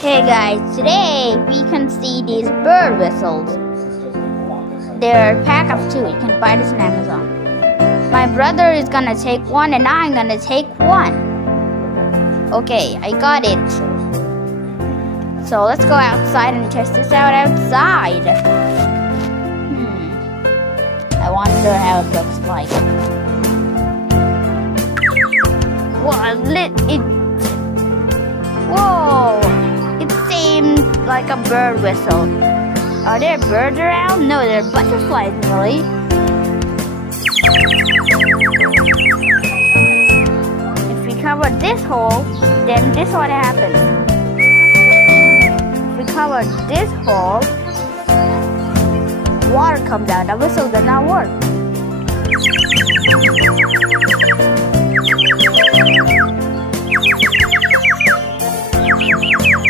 Hey guys, today we can see these bird whistles. They're a pack of two. You can buy this on Amazon. My brother is gonna take one and I'm gonna take one. Okay, I got it. So let's go outside and test this out outside. I wonder how it looks like. Whoa! It seems like a bird whistle. Are there birds around? No, they're butterflies, really. If we cover this hole, then this is what happens. If we cover this hole, water comes out. The whistle does not work.